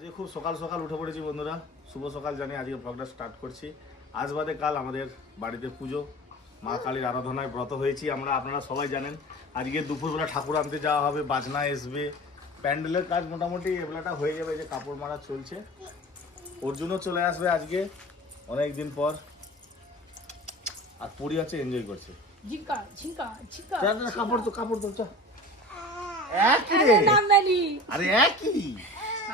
আজকে খুব সকাল সকাল উঠে পড়েছি বন্ধুরা, শুভ সকাল জানি আজকে ব্লগটা স্টার্ট করছি। আজ বাদে কাল আমাদের বাড়িতে পুজো, মা কালীর আরাধনায় ব্রত হয়েছি আমরা, আপনারা সবাই জানেন। আজকে দুপুরবেলা ঠাকুর আনতে যাওয়া হবে, বাজনা আসবে, প্যান্ডেলের কাজ মোটামুটি এবেলাটা হয়ে যাবে, যে কাপড় মারা চলছে। অর্জুনও চলে আসবে আজকে অনেক দিন পর, আর পরি আছে এনজয় করছে। কাপড় তো কাপড় তো আরে একই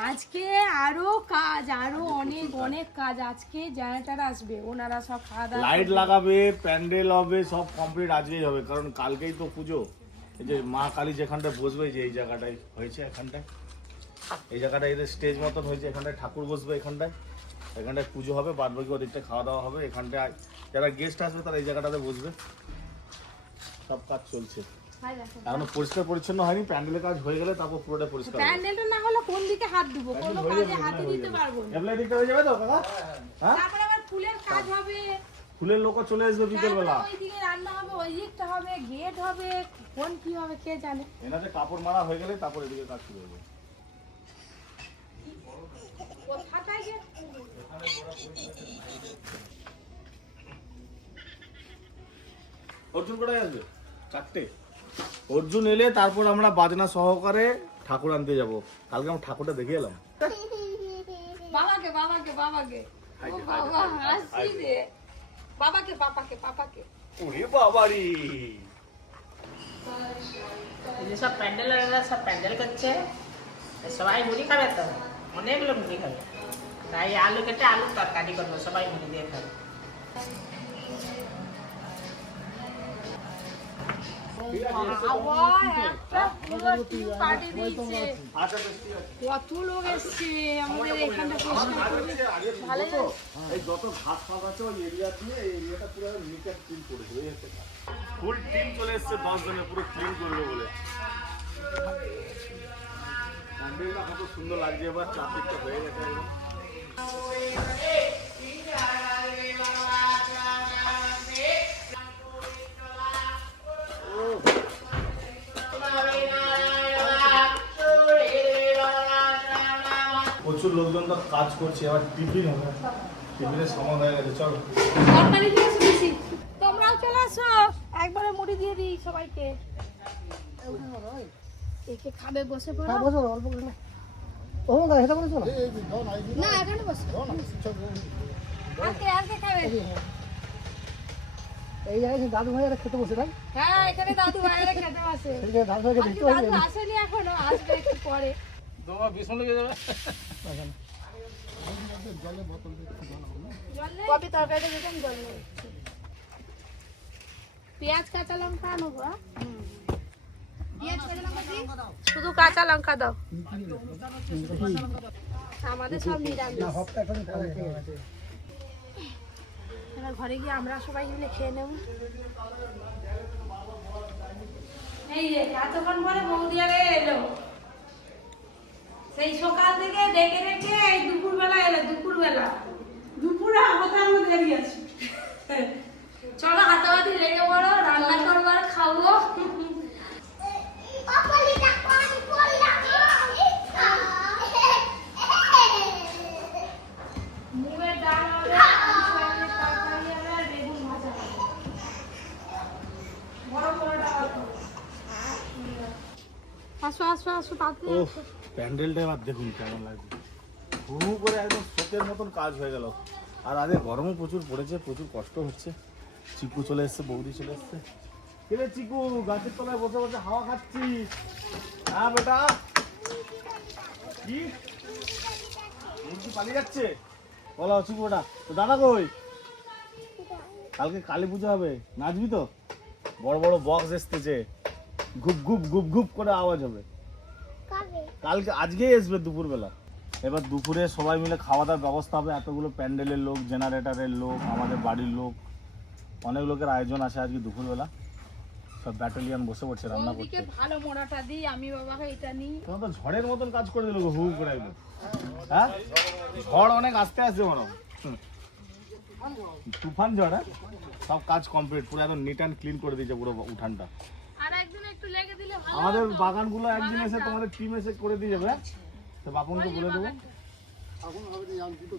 আজকে আরো কাজ, আরো অনেক অনেক কাজ। আজকে জেনারেটর আসবে, ওনারা সব খাওয়া দাওয়া, লাইট লাগাবে, প্যান্ডেল হবে, সব কমপ্লিট আজকেই হবে, কারণ কালকেই তো পুজো। এই যে মা কালী যেখানটায় বসবে, যে এই জায়গাটায় হয়েছে, এখানটায় এই জায়গাটায় এদের স্টেজ মতন হয়েছে, এখানটায় ঠাকুর বসবে, এখানটায় পুজো হবে, বাদ বাকি ওদিকটা খাওয়া দাওয়া হবে। এখানটায় যারা গেস্ট আসবে তারা এই জায়গাটাতে বসবে। সব কাজ চলছে, এখনো পরিষ্কার পরিচ্ছন্ন হয়নি। প্যান্ডেলের কাজ হয়ে গেলে তারপর পুরোটা পরিষ্কার। প্যান্ডেলটা না হলে কোন দিকে হাত দেব, কোনো কাজে হাত দিতে পারবো না। এমনি দিকটা হয়ে যাবে তো কাকা? হ্যাঁ, তারপরে আবার ফুলের কাজ হবে, ফুলের লোকও চলে আসবে বিকেল বেলা। ওই দিকে রান্না হবে, ওই দিকটা হবে, গেট হবে, কোন কি হবে কে জানে। এনাতে কাপড় মারা হয়ে গেলে তারপর এদিকে কাজ শুরু হবে। কোথায় গেট? অর্জুন কোথায় আসবে? 4টে। অর্জুন এলে তারপর আমরা বাজনা সহকারে ঠাকুর আনতে যাব। কালকে আমরা ঠাকুরটা দেখে এলাম। বাবাকে বাবাকে বাবাকে ও বাবা হাসি রে, বাবাকে বাবাকে বাবাকে। ওরে বাবারি, এই যে সব প্যান্ডেল সব প্যান্ডেল করছে, সবাই মুড়ি খাবে তো, অনেক লোক মুড়ি খাবে, তাই আলু কেটে আলুর তরকারি করবো, সবাই মুড়ি দিয়ে খাবে। কত লোক এসছে আমাদের এখানে। যত ঘাস ফাঁস আছে ওই এরিয়া দিয়ে এই এরিয়াটা পুরো নিচে ক্লিন করে দেবে। ফুল টিম চলে এসছে, 10 জনে পুরো ক্লিন করবে বলে। প্যান্ডেলটা কত সুন্দর লাগছে, এবার ট্রাফিকটা হয়ে গেছে একদম। প্রচুর লোকজন তো কাজ করছে, আবার টিফিন হবে, টিফিনের সময় হয়ে গেছে। চলো তরকারি দিয়ে এসেছি, তোমরাও চলে আসো, একবারে মুড়ি দিয়ে দিই সবাইকে। একে খাবে, বসে পড়ো। বসো অল্প করে না, ও না এটা করে চলো না এখানে বসো, আজকে খাবে। এই জায়গায় দাদু ভাইরা খেতে বসে তাই। হ্যাঁ এখানে দাদু ভাইয়েরা খেতে আসে। দাদু ভাইকে দেখতে দাদু আসেনি এখনো, আসবে একটু পরে। তোমার বিষ লেগে যাবে। কবে তরকারিটা দিতাম, জল নেই। পেঁয়াজ কাঁচা লঙ্কা আনবো। শুধু কাঁচা লঙ্কা দাও, আমাদের সব নিরামিষ। এবার ঘরে গিয়ে আমরা সবাই মিলে খেয়ে নেব। এই যে এতক্ষণ পরে বৌদিয়ারে এলো, সেই সকাল থেকে ডেকে ডেকে এই দুপুরবেলা এলো। দুপুরে আবতার মধ্যে লেগে আছি। চলো হাতাহাতি লেগে পড়ো, রান্না করবো আর খাবো। মুগের ডাল হবে, সয়াবিনের তরকারি হবে, আর বেগুন ভাজা হবে। বড় বড় ডাল হবে। আসো আসো আসো তাড়াতাড়ি ও আসো। প্যান্ডেলটা এবার দেখুন কেমন লাগছে, হু হু করে একদম শোকের মতন কাজ হয়ে গেল। আর আগে গরমও প্রচুর পড়েছে, প্রচুর কষ্ট হচ্ছে। চিকু চলে এসছে, বৌদি চলে এসছে। কিরে চিকু, গাছের তলায় বসে বসে হাওয়া খাচ্ছি? হ্যাঁ বেটা, কি মুরগি পালিয়ে যাচ্ছে? বলো চিকু ওটা তো, দাদা কই? কালকে কালী পুজো হবে, নাচবি তো? বড় বড় বক্স এসতেছে, গুপ গুপ গুপ গুপ করে আওয়াজ হবে। কালকে আজকেই আসবে দুপুরবেলা। এবার দুপুরে সবাই মিলে খাওয়া দাওয়ার ব্যবস্থা হবে। এতগুলো প্যান্ডেলের লোক, জেনারেটরের লোক, আমাদের বাড়ির লোক, অনেক লোকের আয়োজন আছে আজকে দুপুরবেলা। সব ব্যাটালিয়ন বসে পড়ছে রান্না করতে। ভালো মোড়াটা দিই আমি, বাবাকে এটা নিই। তোমার তো ঝড়ের মতন কাজ করে দিল হু করে একদম। হ্যাঁ, ঝড় অনেক আস্তে আসছে মনে হয়, তুফান ঝড়। হ্যাঁ, সব কাজ কমপ্লিট, পুরো একদম নিট অ্যান্ড ক্লিন করে দিয়েছে পুরো উঠানটা। আর একদিন একটু লেগে দিলে ভালো। আমাদের বাগানগুলো একদিন এসে তোমাদের টিম এসে করে দিয়ে যাবে। তো বাপনকে বলে দেবো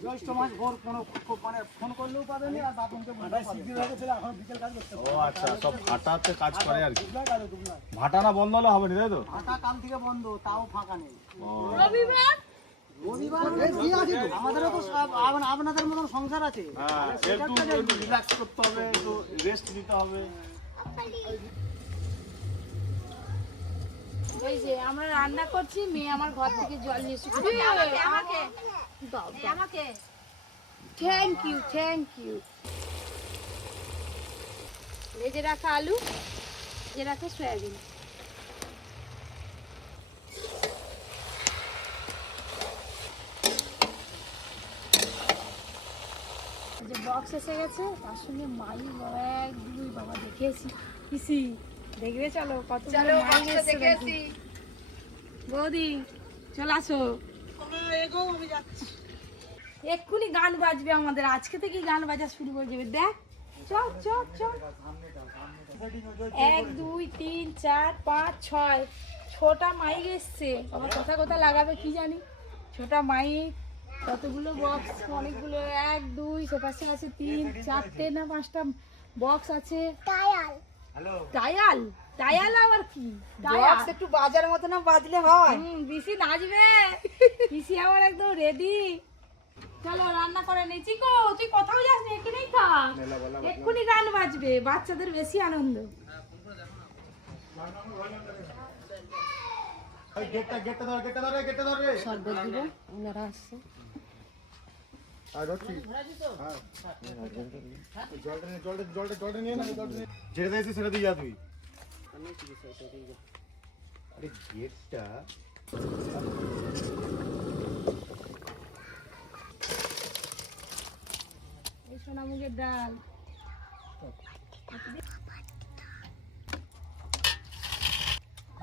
জ্যৈষ্ঠ মাস ভোর কোনো মানে ফোন করলেও পাবেনি আর বাপনকে বললেও পাবেনি। এখন বিকেল কাজ করতে ও আচ্ছা, সব ভাটাতে কাজ করে আর কি। হবে দুপুরবেলা। ভাটা না বন্ধ হলে হবে না, তাই তো? হাটা কাল থেকে বন্ধ, তাও ফাঁকা নেই। ও, রবিবার রবিবার বেশি আছে তো। আমাদেরও তো আপনাদের মতন সংসার আছে। হ্যাঁ, একটু রিল্যাক্স করতে হবে, একটু রেস্ট নিতে হবে। এই যে আমরা রান্না করছি, মেয়ে আমার ঘর থেকে জল নিয়ে এসেছে। আমাকে আমাকে থ্যাংক ইউ থ্যাংক ইউ। ভেজে রাখা আলু, ভেজে রাখা সয়াবিন। যে বক্স এসে গেছে, তার সঙ্গে মাই বাবা এক দুই বাবা দেখেছি পিসি দেখবে, চলো কত দেখেছি। বৌদি চলে আসো, এক্ষুনি গান বাজবে আমাদের, আজকে থেকেই গান বাজা শুরু করে যাবে। দেখ চল চল চল, 1 2 3 4 5 6 ছটা মাইক এসছে। আবার কোথা কোথা লাগাবে কি জানি, ছোটা মাইক কতগুলো বক্স, অনেকগুলো 1 2 সেপাশে আছে 3 4টে না 5টা বক্স আছে। টায়াল টায়াল আবার কি বক্স, একটু বাজার মতো না বাজলে হয়। বিসি নাচবে, বিসি আবার একদম রেডি। চলো রান্না করে নিয়েছি গো, তুই কোথাও যাস না, এখানেই থাক, এক্ষুনি গান বাজবে, বাচ্চাদের বেশি আনন্দ। শরবত দিব, ওনারা আসছে। যেটা দিয়েছি সেটা দিয়ে যা তুই। আরে গেটটা এই সোনামুগের ডাল,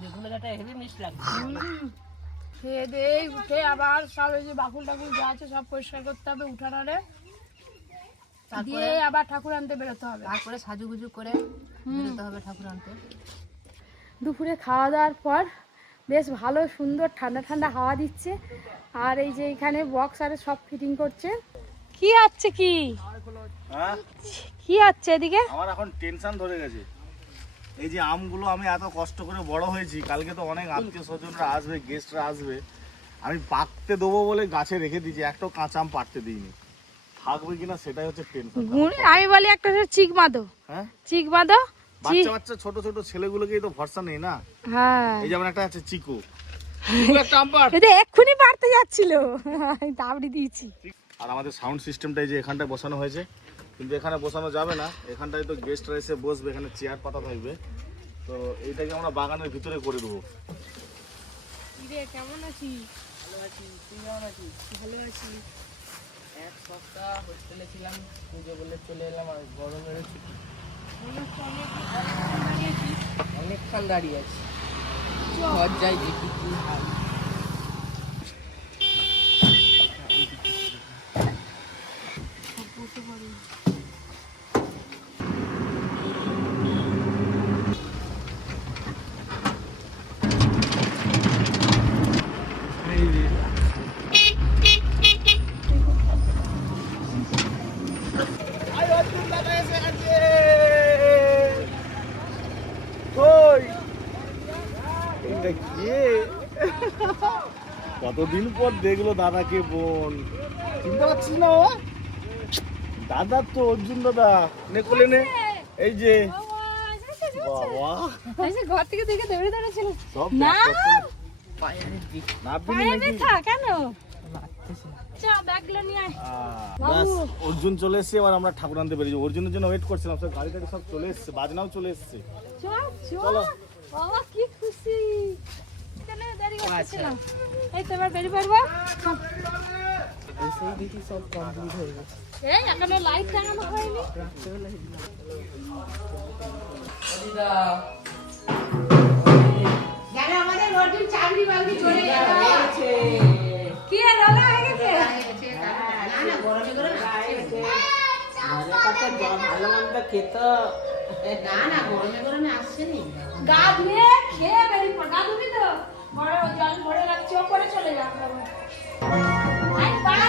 যেগুলো একটা হেভি মিষ্টি লাগে। খেয়ে দিয়ে উঠে আবার সব ওই যে বাকুল টাকুল যা আছে সব পরিষ্কার করতে হবে উঠানোরে, দিয়ে আবার ঠাকুর আনতে বেরোতে হবে। তারপরে সাজুগুজু করে বেরোতে হবে ঠাকুর আনতে। দুপুরে খাওয়া দাওয়ার পর বেশ ভালো সুন্দর ঠান্ডা ঠান্ডা হাওয়া দিচ্ছে, আর এই যে এখানে বক্স আরে সব ফিটিং করছে। কি হচ্ছে কি হ্যাঁ, কি হচ্ছে এদিকে? আমার এখন টেনশন ধরে গেছে। এই যে আমগুলো আমি এত কষ্ট করে বড় হয়েছি, কালকে তো অনেক আত্মীয় স্বজনরা আসবে, গেস্টরা আসবে, আমি পাকতে দেবো বলে গাছে রেখে দিয়েছি, একটাও কাঁচা আম পাকতে দিইনি। থাকবে কিনা সেটাই হচ্ছে টেনশন। আমি বলি একটা চিক বাঁধো, হ্যাঁ, চিক বাঁধো। বাচ্চা বাচ্চা ছোট ছোট ছেলেগুলোকেই তো ভরসা নেই না। হ্যাঁ, এই যেমন একটা আছে চিকু, একটা আম পাড়। এটা এক্ষুনি পারতে যাচ্ছিল, দাবড়ি দিয়েছি। আর আমাদের সাউন্ড সিস্টেমটাই যে এখানটায় বসানো হয়েছে, কিন্তু এখানে বসানো যাবে না, এখানটায় তো গেস্টরা এসে বসবে, এখানে চেয়ার পাতা থাকবে, তো এইটাকে আমরা বাগানের ভিতরে করে দেবো। রে কেমন আছিস? ভালো আছি, তুই কেমন আছিস? ভালো আছি। এক সপ্তাহ হোস্টেলে ছিলাম, পুজো বলে চলে এলাম, আর গরমের ছুটি। অনেকক্ষণ দাঁড়িয়ে আছি, ঘর যাই দেখি কি হাল। কতদিন পর দেখলো দাদাকে বোন, চিনতে পারছিস না বাবা? দাদা তো অর্জুন দাদা, নে কোলে নে। এই যে বাবা, ঘর থেকে দেখে দৌড়ে দৌড়েছিল সব না, পায়ের দিক নাববি পায়ে নাকি? ব্যথা কেন? লাগতেছে। চা ব্যাগগুলো নিয়ে আয়। ব্যাস, অর্জুন চলে এসছে, এবার আমরা ঠাকুর আনতে পেরেছি। অর্জুনের জন্য ওয়েট করছিলাম, সব গাড়ি টাড়ি সব চলে এসছে, বাজনাও চলে এসছে। চল চল, চলো। বাবা কি খুশি, কেন দেরি করতেছিলাম। এই তো এবার বেরিয়ে পড়বো। এসেই দেখি সব কমপ্লিট হয়ে গেছে। এই এখনো লাইট টাঙানো হয়নি। জানো আমাদের রোটিন চাকরি বাকরি চলে গেছে। কি আর রোলা হয়ে গেছে? না না গরমে গরমে আসছে। ভালো মন্দ খেতো। না না গরমে গরমে আসছে নি। গা ধুয়ে খেয়ে বেরিয়ে পড়। গা ধুবি তো? বড় জল ভরে রাখছি, ওপরে চলে যা। আই বাড়া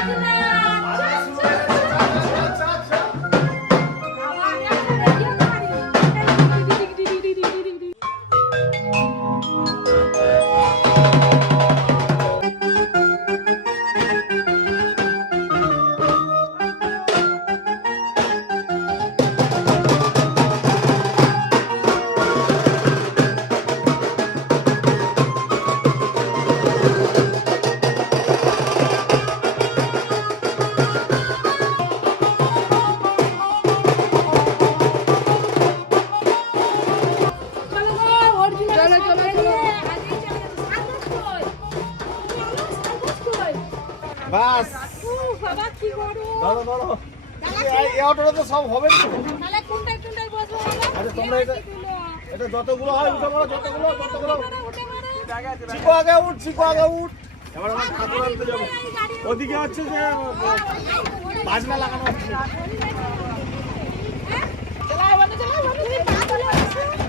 বাস বাবা কি গরম। ধরো ধরো এই অটোটা তো সব হবে না। তাহলে কোনটায় কোনটায় বসবো বলো? আরে তোমরা এটা যতগুলো হয় উঠে পড়ো, যতগুলো উঠে পড়ো। চিকু আগে উঠ, চিকু আগে উঠ। এবার আমরা ঠাকুর আনতে যাবো। ওদিকে হচ্ছে যে বাজনা লাগানো হচ্ছে।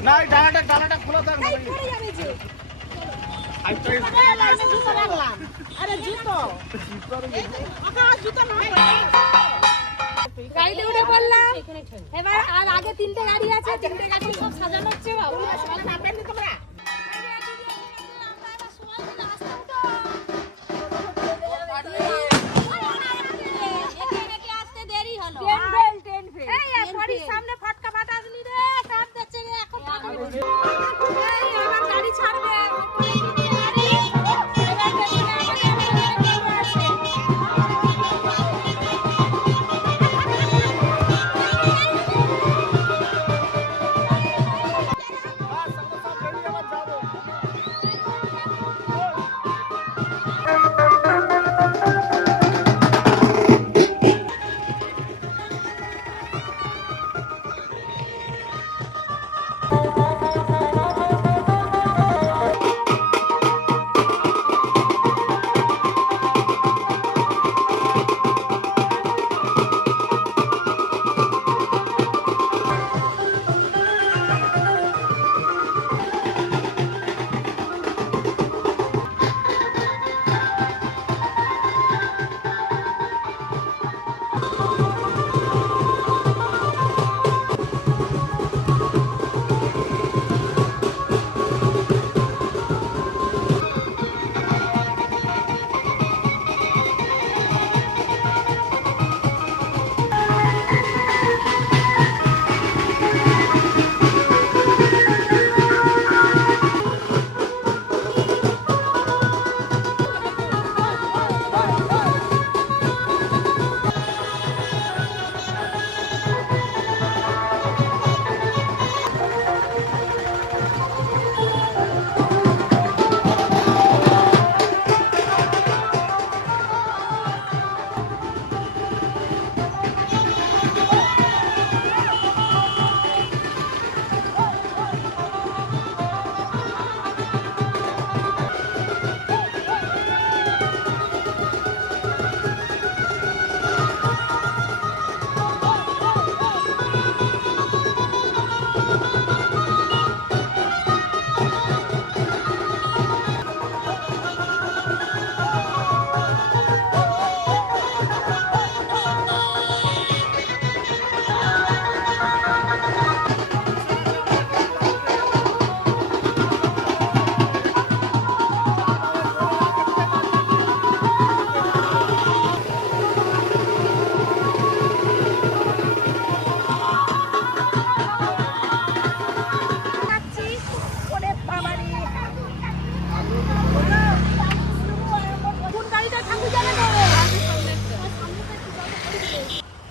না এই ডানাটা খোলা থাক না। গাড়িতে উঠে পড়লাম। এবার আর আগে 3টে গাড়ি আছে, 3টে গাড়ি সব সাজানো হচ্ছে বাবু। সামনে ফটকা বাতাসনি রে, কাট যাচ্ছে রে এখন। গাড়ি ছাড়বে।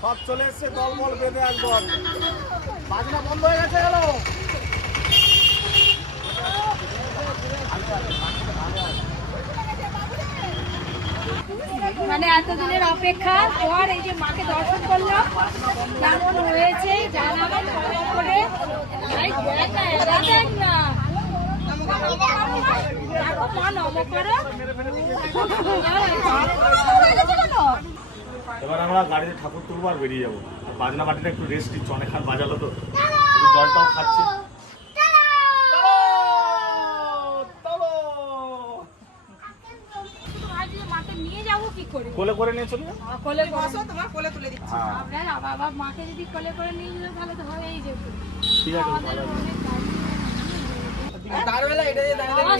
সব চলে এসছে দলবল বেঁধে একদম। বাজনা বন্ধ হয়ে গেছে গেল। মানে এতদিনের অপেক্ষা পর এই যে মাকে দর্শন করলাম, কেমন হয়েছে জানাবেন কমেন্ট করে। দেখ না দেখো মা নম করো। এবার আমরা গাড়িতে ঠাকুর তুলবো আর বেরিয়ে যাবো। বাজনা বাটিটা একটু রেস্ট নিচ্ছে, অনেকক্ষণ বাজালো তো, একটু জলটাও খাচ্ছে। মাকে নিয়ে যাবো কি করে? কোলে করে নিয়ে চলে যাও। কোলে বসো, তোমার কোলে তুলে দিচ্ছি। হ্যাঁ বাবা মাকে যদি কোলে করে নিয়ে যেত তাহলে তো হয়েই যেত। ঠিক আছে ভালো আছে।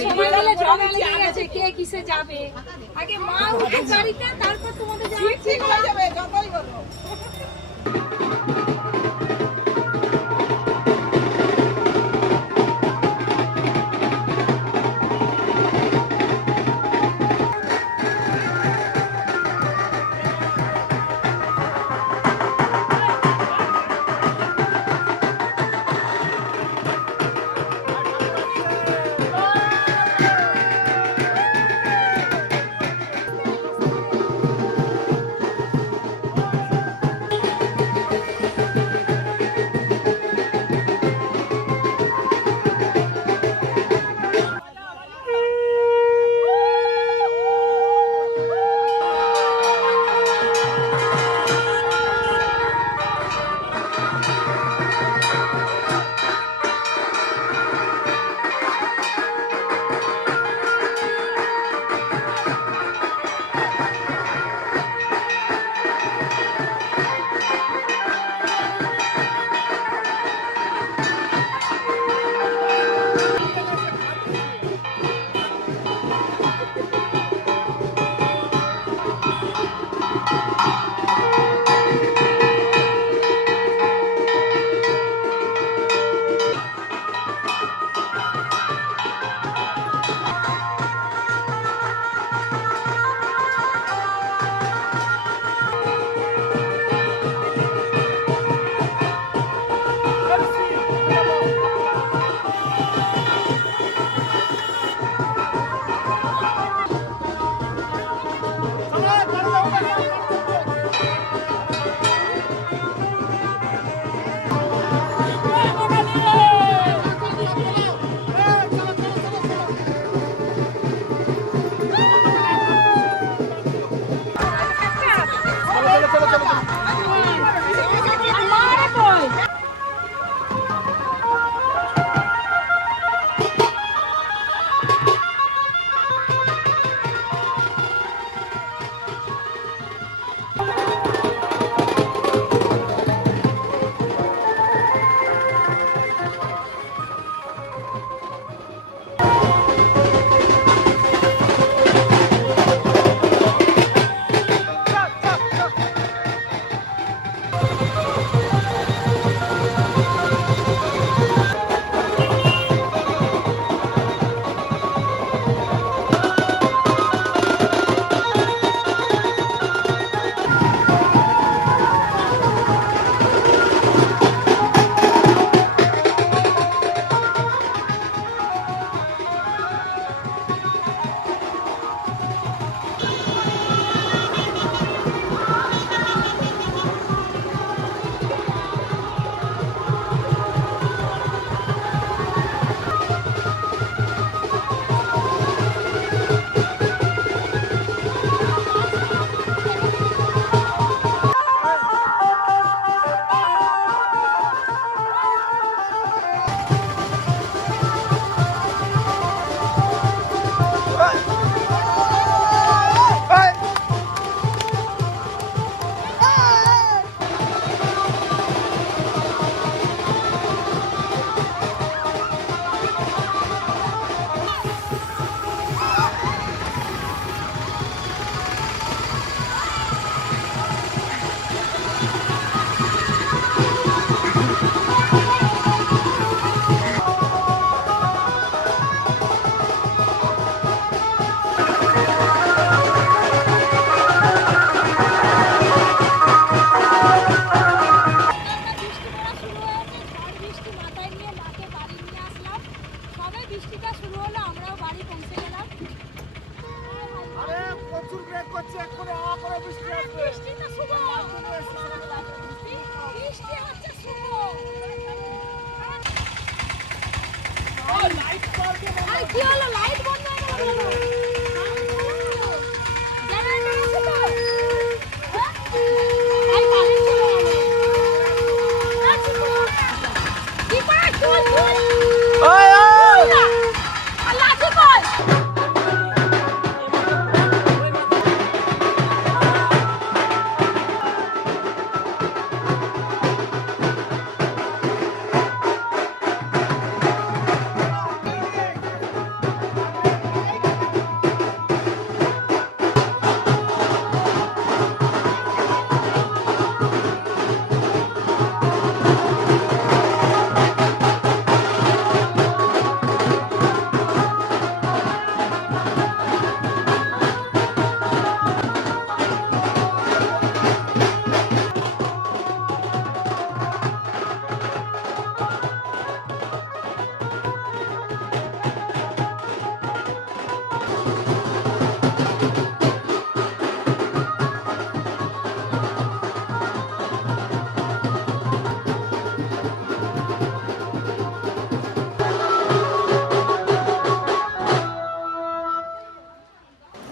সবাই মিলে ঝগড়া লেগে গেছে কে কিসে যাবে। আগে মা উঠে গাড়িতে, তারপর তোমাদের যাবে। যতই বলো। আর মারে কই? বৃষ্টিটা শুরু হলো, আমরাও বাড়ি পৌঁছে গেলাম। আরে প্রচুর ব্রেক করছে, এক্ষুনি হাওয়া করে বৃষ্টি আসবে। বৃষ্টিটা শুভ, বৃষ্টি হচ্ছে শুভ। আর কি হলো, লাইট বন্ধ হয়ে গেল। জেনারেটর আছে তো? হ্যাঁ? এই কারেন্ট চলে গেল। কি করে চল চল। ওই ওই আল্লাহ আছে কই?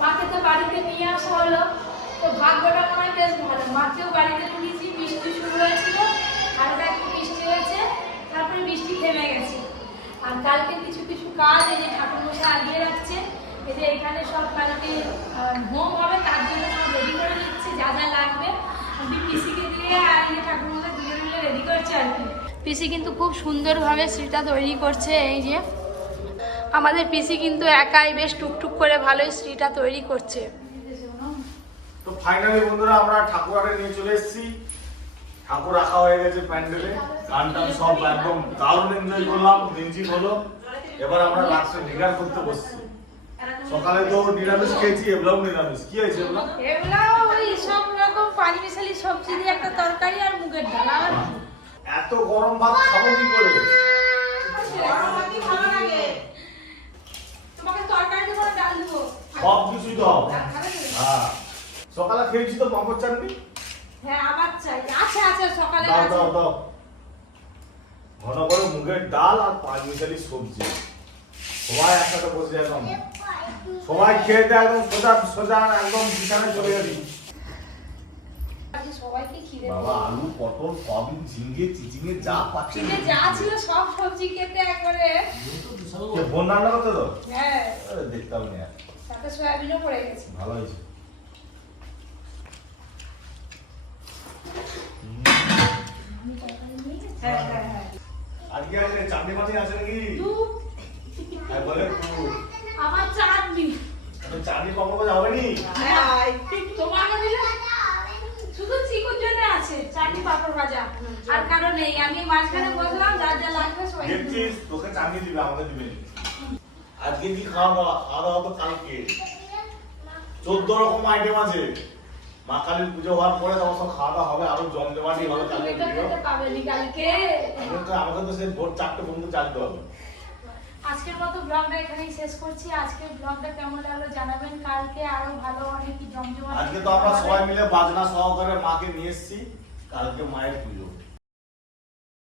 মাকে তো বাড়িতে নিয়ে আসা হলো, তো ভাগ্যটা মনে হয় বেশ ভালো। মাকেও বাড়িতে ঢুকিয়েছি, বৃষ্টি শুরু হয়েছিল, হালকা একটু বৃষ্টি হয়েছে, তারপরে বৃষ্টি থেমে গেছে। আর কালকে কিছু কিছু কাজ এই যে ঠাকুরমশাই আগিয়ে রাখছে, এই যে এখানে সব কালকে হোম হবে, তার জন্য সব রেডি করে দিচ্ছে, যা যা লাগবে আমি পিসিকে দিয়ে আর এই যে ঠাকুরমশাই দুজনে মিলে রেডি করছে আর কি। পিসি কিন্তু খুব সুন্দরভাবে শ্রীটা তৈরি করছে। এই যে আমাদের পিসি কিন্তু একাই বেশ টুকটুক করে ভালোই শ্রীটা তৈরি করছে। তো ফাইনালি বন্ধুরা আমরা ঠাকুর আরে নিয়ে চলে এসেছি। ঠাকুর রাখা হয়ে গেছে প্যান্ডেলে, গান টান সব একদম দারুণ এনজয় করলাম, মিউজিক হলো। এবার আমরা রাত্রে ডিনার করতে বসছি। সকালে তো নিরামিষ খেয়েছি, এগুলাও নিরামিষ। কি হয়েছে এগুলো? এগুলা ওই সব রকম পাঁচ মিশালি সবজি দিয়ে একটা তরকারি আর মুগের ডাল। আর এত গরম ভাত খাবো কি করে? তোমাকে তরকারি দেবো না ডাল দেবো? সব কিছুই দাও। হ্যাঁ, সকালে খেয়েছি তো পাঁপড় চাটনি। হ্যাঁ আবার চাই। আচ্ছা আচ্ছা সকালে দাও আছে। দাও দাও। ঘন করে মুগের ডাল আর পাঁচ মিশালি সবজি। সবাই একসাথে বসে একদম সবাই খেয়ে দেয়, একদম সোজা সোজা একদম বিছানায় চলে যাবি। আজকে সবাইকে খিদে বাবা আলু পটল সয়াবিন ঝিঙ্গে চিচিঙে যা পাচ্ছে খিদে যা ছিল সব সবজি কেটে একবারে কে বোন রান্না করতে তো হ্যাঁ দেখতাম না সাথে সয়াবিনও পড়ে গেছে। ভালো হয়েছে হ্যাঁ হ্যাঁ হ্যাঁ আজকে আছে চাটনি মাটি আছে নাকি হ্যাঁ বলে আমার চাটনি চাটনি কখনো যাবে নি তোমাকে দিলে শুধু চিকুর জন্য আছে চাটনি পাপড় ভাজা আর কারণ নেই। আমি মাঝখানে বসলাম যার যা লাগবে সবাই দেখছিস তোকে চাটনি দিবে আমাকে দিবে না। আজকে কি খাওয়া দাওয়া খাওয়া দাওয়া তো কালকে 14 রকম আইটেম আছে মা কালীর পুজো হওয়ার পরে তোমার সব খাওয়া দাওয়া হবে আরো জমজমাটি হবে কালকে তুমি তো ভিডিও খেতে পাবে নি কালকে। আমাকে তো সে ভোর 4টে পর্যন্ত চালতে হবে আজকের মতো ব্লগটা এখানেই শেষ করছি। আজকের ব্লগটা কেমন লাগলো জানাবেন। কালকে আরো ভালো অনেক জমজমাট আজকে তো আমরা সবাই মিলে বাজনা সহকারে মাকে নিয়ে এসেছি কালকে মায়ের পুজো